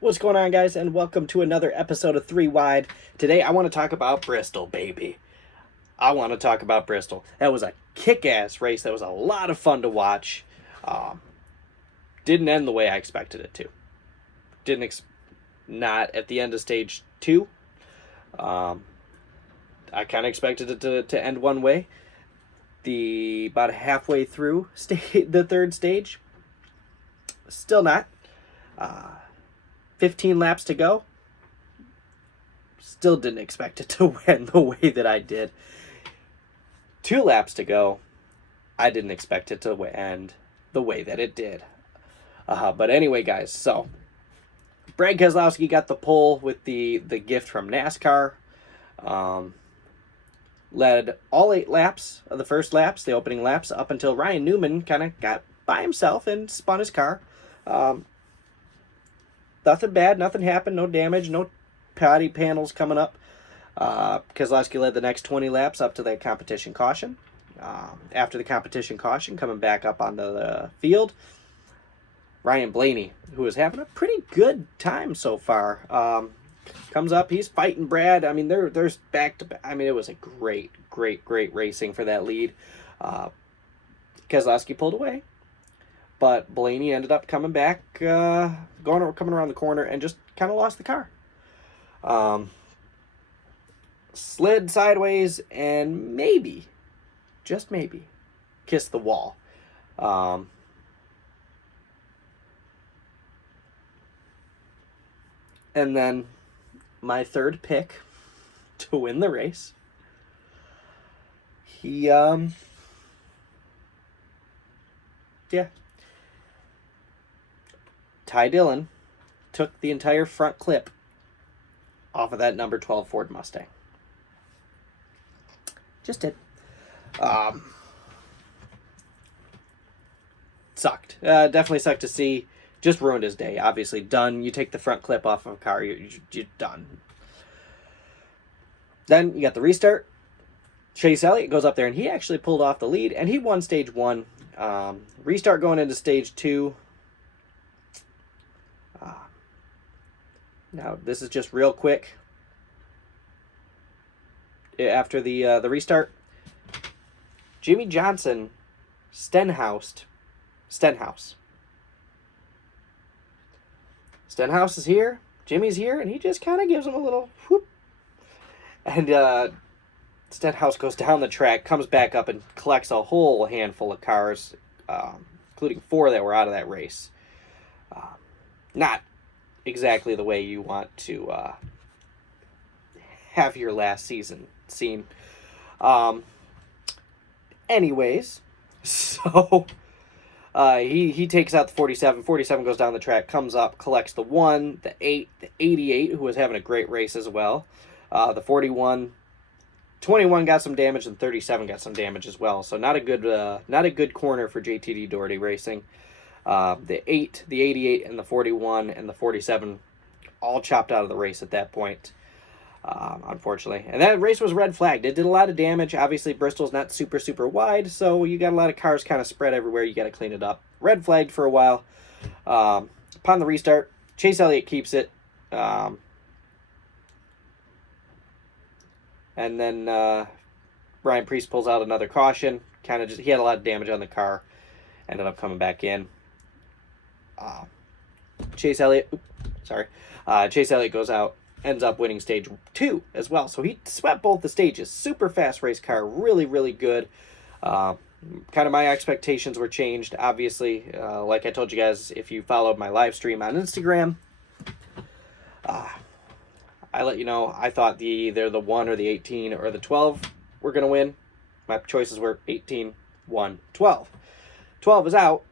What's going on, guys, and welcome to another episode of Three Wide. Today, I want to talk about Bristol, baby. I want to talk about Bristol. That was a kick-ass race. That was a lot of fun to watch. Um, didn't end the way I expected it to. Not at the end of stage two. Um, I kind of expected it to end one way. About halfway through the third stage, still not. 15 laps to go. Still didn't expect it to win the way that I did. 2 laps to go. I didn't expect it to end the way that it did. But anyway, guys, so Brad Keselowski got the pole with the gift from NASCAR. Led all 8 laps of the first laps, the opening laps, up until Ryan Newman kind of got by himself and spun his car. Nothing bad, nothing happened, no damage, no patty panels coming up. Keselowski led the next 20 laps up to the competition caution. After the competition caution, coming back up onto the field, Ryan Blaney, who is having a pretty good time so far, comes up. He's fighting Brad. I mean, there's back to back. I mean, it was a great racing for that lead. Keselowski pulled away, but Blaney ended up coming back, coming around the corner, and just kind of lost the car. Slid sideways and maybe, just maybe, kissed the wall. And then my third pick to win the race, Ty Dillon took the entire front clip off of that number 12 Ford Mustang. Just did. Sucked. Definitely sucked to see. Just ruined his day. Obviously, done. You take the front clip off of a car, you're done. Then you got the restart. Chase Elliott goes up there, and he actually pulled off the lead, and he won stage 1. Restart going into stage 2. Now, this is just real quick. After the restart, Jimmy Johnson Stenhouse. Stenhouse is here. Jimmy's here, and he just kind of gives him a little whoop. And Stenhouse goes down the track, comes back up, and collects a whole handful of cars, including 4 that were out of that race. Not exactly the way you want to have your last season seen. Anyways, so he takes out the 47. 47 goes down the track, comes up, collects the 1, the 8, the 88, who was having a great race as well. The 41, 21 got some damage, and 37 got some damage as well. So not a good corner for JTD Doherty Racing. The 8, the 88, and the 41 and the 47 all chopped out of the race at that point, unfortunately. And that race was red flagged. It did a lot of damage. Obviously, Bristol's not super wide, so you got a lot of cars kind of spread everywhere. You got to clean it up. Red flagged for a while. Upon the restart, Chase Elliott keeps it. And then Brian Priest pulls out another caution. He had a lot of damage on the car. Ended up coming back in. Chase Elliott goes out, ends up winning stage 2 as well. So he swept both the stages. Super fast race car, really good. Kind of my expectations were changed, obviously. Like I told you guys, if you followed my live stream on Instagram, I let you know I thought either the 1 or the 18 or the 12 were going to win. My choices were 18, 1, 12. 12 is out.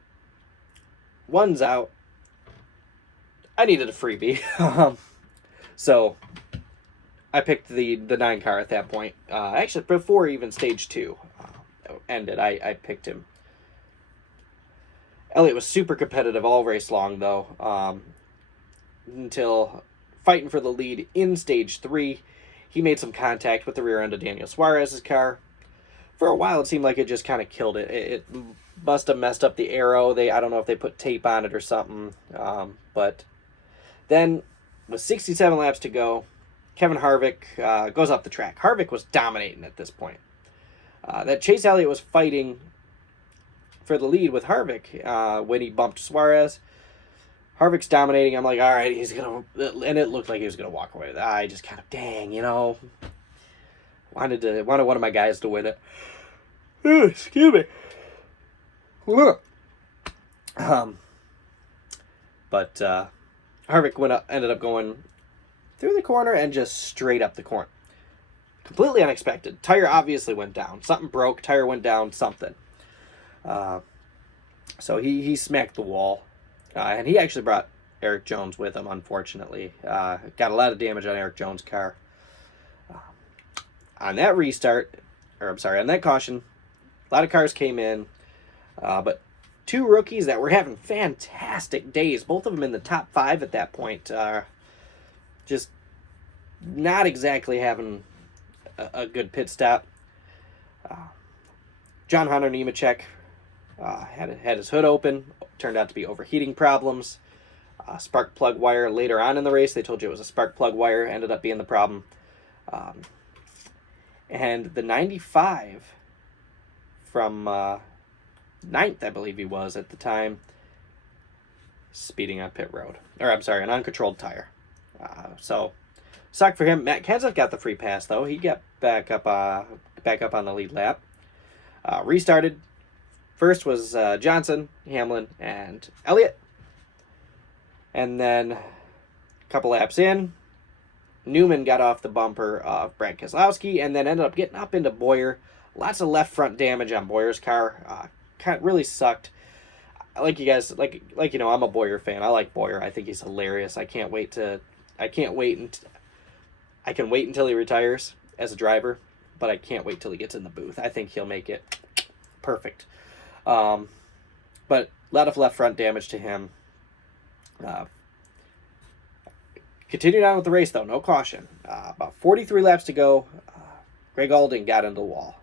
1's out. I needed a freebie. So I picked the 9 car at that point. Actually, before even stage 2 ended, I picked him. Elliott was super competitive all race long, though, until fighting for the lead in stage 3. He made some contact with the rear end of Daniel Suarez's car. For a while, it seemed like it just kind of killed it. It must have messed up the aero. I don't know if they put tape on it or something, but Then, with 67 laps to go, Kevin Harvick goes up the track. Harvick was dominating at this point. That Chase Elliott was fighting for the lead with Harvick when he bumped Suarez. Harvick's dominating. I'm like, all right, he's going to... And it looked like he was going to walk away. I just kind of, dang, you know... Wanted one of my guys to win it. Excuse me. But Harvick ended up going through the corner and just straight up the corner. Completely unexpected. Tire obviously went down. Something broke. Tire went down. Something. So he smacked the wall. And he actually brought Eric Jones with him, unfortunately. Got a lot of damage on Eric Jones' car. On that on that caution, a lot of cars came in. But two rookies that were having fantastic days, both of them in the top 5 at that point, just not exactly having a good pit stop. John Hunter Nemechek had his hood open, turned out to be overheating problems. Spark plug wire later on in the race, they told you it was a spark plug wire, ended up being the problem. And the 95 from 9th, I believe he was at the time, speeding on pit road. Or, I'm sorry, an uncontrolled tire. So, sucked for him. Matt Kenseth got the free pass, though. He got back up on the lead lap. Restarted. First was Johnson, Hamlin, and Elliott. And then, a couple laps in, Newman got off the bumper of Brad Keselowski and then ended up getting up into Bowyer. Lots of left front damage on Bowyer's car. Kind of really sucked. Like you guys, like you know, I'm a Bowyer fan. I like Bowyer. I think he's hilarious. I can wait until he retires as a driver, but I can't wait till he gets in the booth. I think he'll make it perfect. But a lot of left front damage to him. Continued on with the race, though. No caution. About 43 laps to go. Greg Alding got into the wall.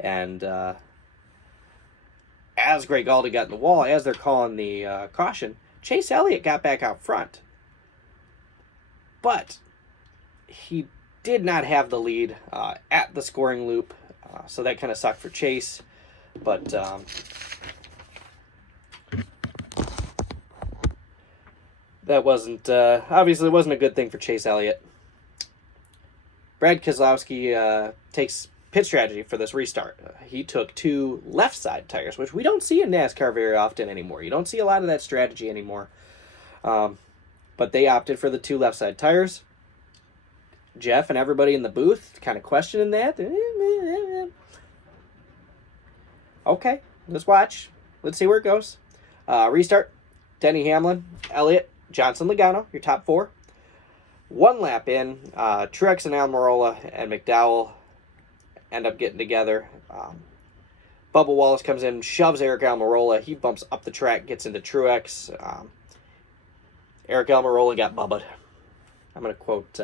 And as Greg Alding got in the wall, as they're calling the caution, Chase Elliott got back out front. But he did not have the lead at the scoring loop. So that kind of sucked for Chase. But that wasn't, obviously wasn't a good thing for Chase Elliott. Brad Keselowski takes pit strategy for this restart. He took 2 left side tires, which we don't see in NASCAR very often anymore. You don't see a lot of that strategy anymore. But they opted for the 2 left side tires. Jeff and everybody in the booth kind of questioning that. Okay, let's watch. Let's see where it goes. Restart. Denny Hamlin, Elliott, Johnson, Logano, your top 4. 1 lap in, Truex and Almirola and McDowell end up getting together. Bubba Wallace comes in, shoves Eric Almirola. He bumps up the track, gets into Truex. Eric Almirola got bubbled. I'm going to quote,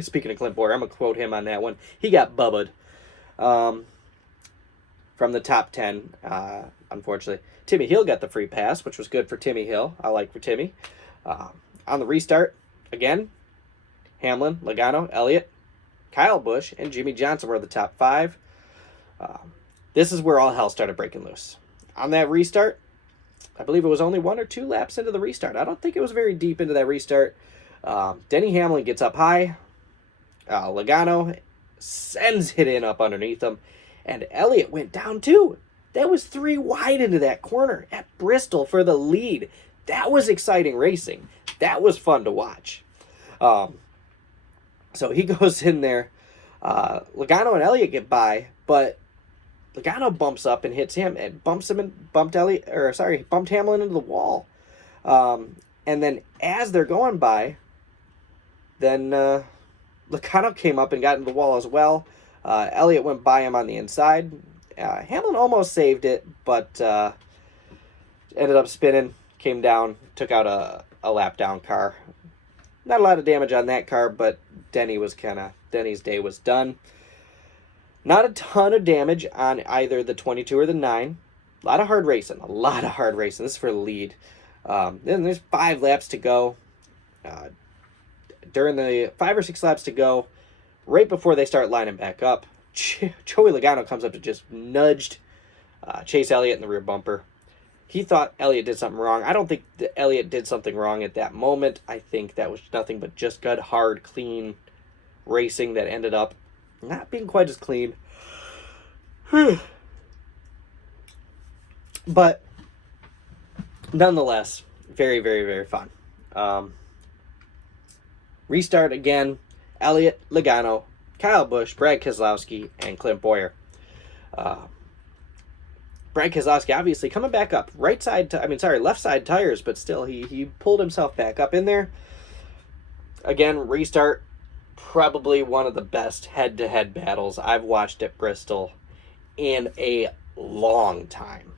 speaking of Clint Bowyer, I'm going to quote him on that one. He got bubbled from the top 10, unfortunately. Timmy Hill got the free pass, which was good for Timmy Hill. I like for Timmy. On the restart, again, Hamlin, Logano, Elliott, Kyle Busch, and Jimmy Johnson were the top 5. This is where all hell started breaking loose. On that restart, I believe it was only 1 or 2 laps into the restart. I don't think it was very deep into that restart. Denny Hamlin gets up high. Logano sends it in up underneath him. And Elliott went down too. That was 3 wide into that corner at Bristol for the lead. That was exciting racing. That was fun to watch. So he goes in there. Logano and Elliott get by, but Logano bumps up and hits him and bumped Hamlin into the wall. And then as they're going by, then Logano came up and got into the wall as well. Elliott went by him on the inside. Hamlin almost saved it, but ended up spinning, came down, took out a lap down car. Not a lot of damage on that car, but Denny's day was done. Not a ton of damage on either the 22 or the 9. A lot of hard racing. This is for the lead. Then there's 5 laps to go. Uh, during the 5 or 6 laps to go, right before they start lining back up, Joey Logano comes up to just nudged Chase Elliott in the rear bumper. He thought Elliott did something wrong. I don't think that Elliott did something wrong at that moment. I think that was nothing but just good, hard, clean racing that ended up not being quite as clean. But nonetheless, very, very, very fun. Restart again. Elliott, Logano, Kyle Busch, Brad Keselowski, and Clint Bowyer. Brad Keselowski obviously coming back up. Left side tires, but still he pulled himself back up in there. Again, restart. Probably one of the best head-to-head battles I've watched at Bristol in a long time.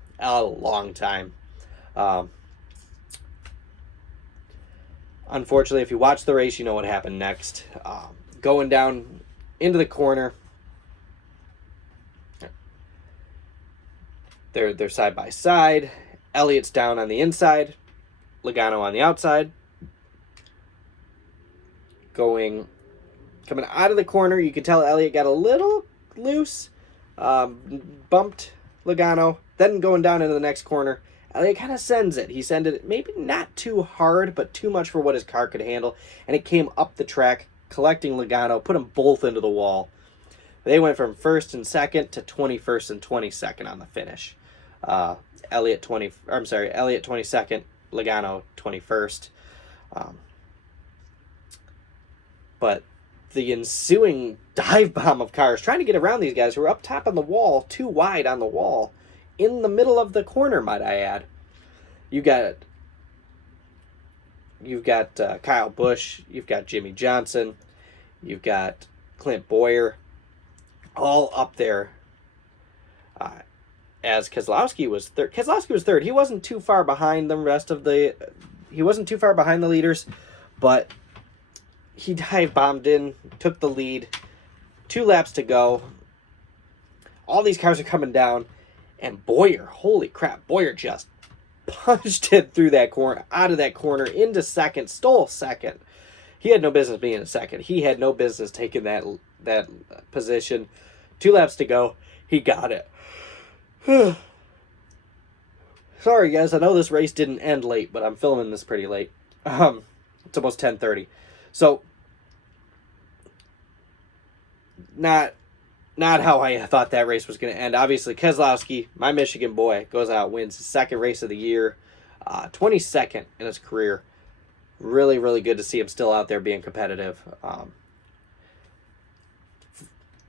Unfortunately, if you watch the race, you know what happened next. Going down into the corner. They're side by side. Elliott's down on the inside. Logano on the outside. Coming out of the corner, you can tell Elliott got a little loose. Bumped Logano. Then going down into the next corner, Elliott kind of sends it. He sent it maybe not too hard, but too much for what his car could handle. And it came up the track, collecting Logano, put them both into the wall. They went from 1st and 2nd to 21st and 22nd on the finish. Elliott 22nd, Logano 21st. But the ensuing dive bomb of cars trying to get around these guys who were up top on the wall, too wide on the wall, in the middle of the corner, might I add. You've got Kyle Busch, you've got Jimmy Johnson, you've got Clint Bowyer, all up there. As Keselowski was third. Keselowski was third. He wasn't too far behind the rest of the. He wasn't too far behind the leaders, but he dive bombed in, took the lead. 2 laps to go. All these cars are coming down, and Bowyer, holy crap, Bowyer just punched it through that corner, out of that corner, into second, stole second. He had no business being in second. He had no business taking that position. 2 laps to go. He got it. Sorry, guys. I know this race didn't end late, but I'm filming this pretty late. It's almost 10:30. So, not how I thought that race was going to end. Obviously, Keselowski, my Michigan boy, goes out, wins his 2nd race of the year, 22nd in his career. Really, really good to see him still out there being competitive.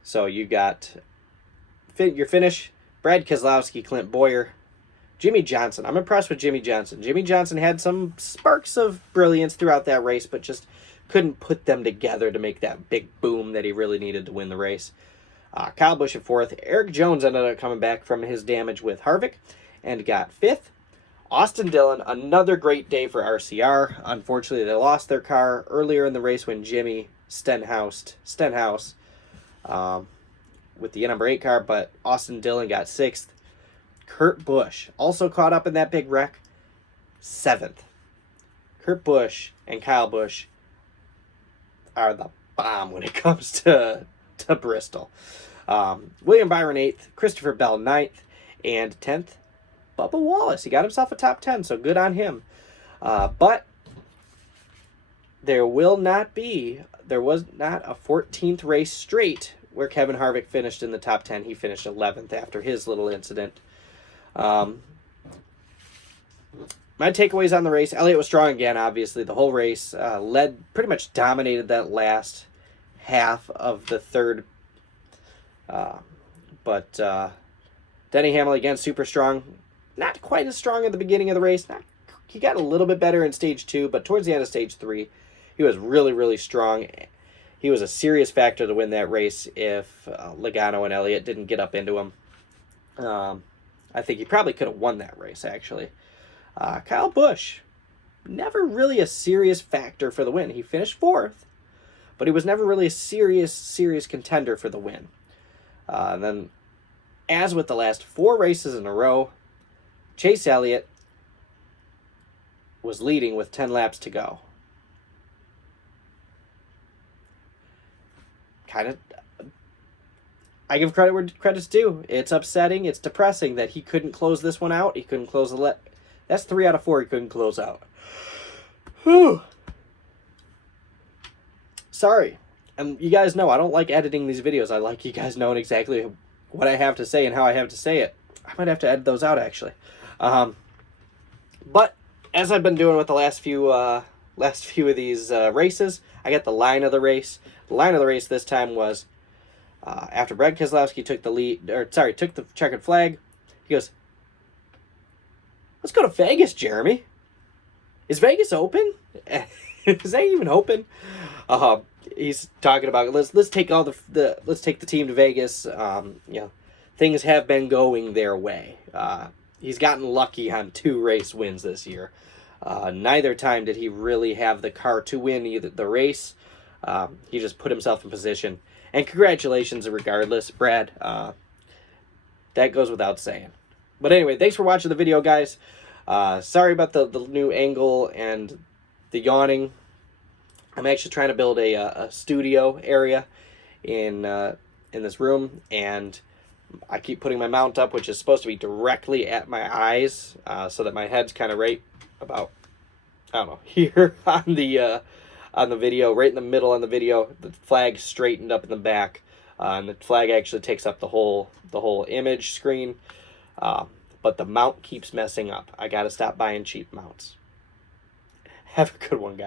So you got your finish, Brad Keselowski, Clint Bowyer, Jimmy Johnson. I'm impressed with Jimmy Johnson. Jimmy Johnson had some sparks of brilliance throughout that race, but just couldn't put them together to make that big boom that he really needed to win the race. Kyle Busch in 4th. Eric Jones ended up coming back from his damage with Harvick and got 5th. Austin Dillon, another great day for RCR. Unfortunately, they lost their car earlier in the race when Jimmy Stenhouse with the number 8 car, but Austin Dillon got 6th. Kurt Busch, also caught up in that big wreck, 7th. Kurt Busch and Kyle Busch are the bomb when it comes to Bristol. William Byron 8th, Christopher Bell 9th, and 10th, Bubba Wallace. He got himself a top 10, so good on him. But there was not a 14th race straight where Kevin Harvick finished in the top 10. He finished 11th after his little incident. My takeaways on the race: Elliott was strong again, obviously, the whole race. Pretty much dominated that last half of the third. But Denny Hamlin, again, super strong. Not quite as strong at the beginning of the race. He got a little bit better in stage 2, but towards the end of stage 3, he was really, really strong. He was a serious factor to win that race if Logano and Elliott didn't get up into him. I think he probably could have won that race, actually. Kyle Busch, never really a serious factor for the win. He finished 4th, but he was never really a serious contender for the win. And then, as with the last 4 races in a row, Chase Elliott was leading with 10 laps to go. kind of, I give credit where credit's due. It's upsetting. It's depressing that he couldn't close this one out. He couldn't close That's 3 out of 4 he couldn't close out. Whew. Sorry. And you guys know I don't like editing these videos. I like you guys knowing exactly what I have to say and how I have to say it. I might have to edit those out, actually. But as I've been doing with the last few of these races, I got the line of the race. The line of the race this time was after Brad Keselowski took the checkered flag. He goes, "Let's go to Vegas, Jeremy. Is Vegas open? Is that even open?" He's talking about let's take let's take the team to Vegas. Things have been going their way. He's gotten lucky on 2 race wins this year. Neither time did he really have the car to win either the race. He just put himself in position. And congratulations regardless, Brad. That goes without saying. But anyway, thanks for watching the video, guys. Sorry about the new angle and the yawning. I'm actually trying to build a studio area in this room, and I keep putting my mount up, which is supposed to be directly at my eyes, so that my head's kind of right about, I don't know, here on the video, right in the middle on the video. The flag straightened up in the back, and the flag actually takes up the whole image screen. But the mount keeps messing up. I gotta stop buying cheap mounts. Have a good one, guys.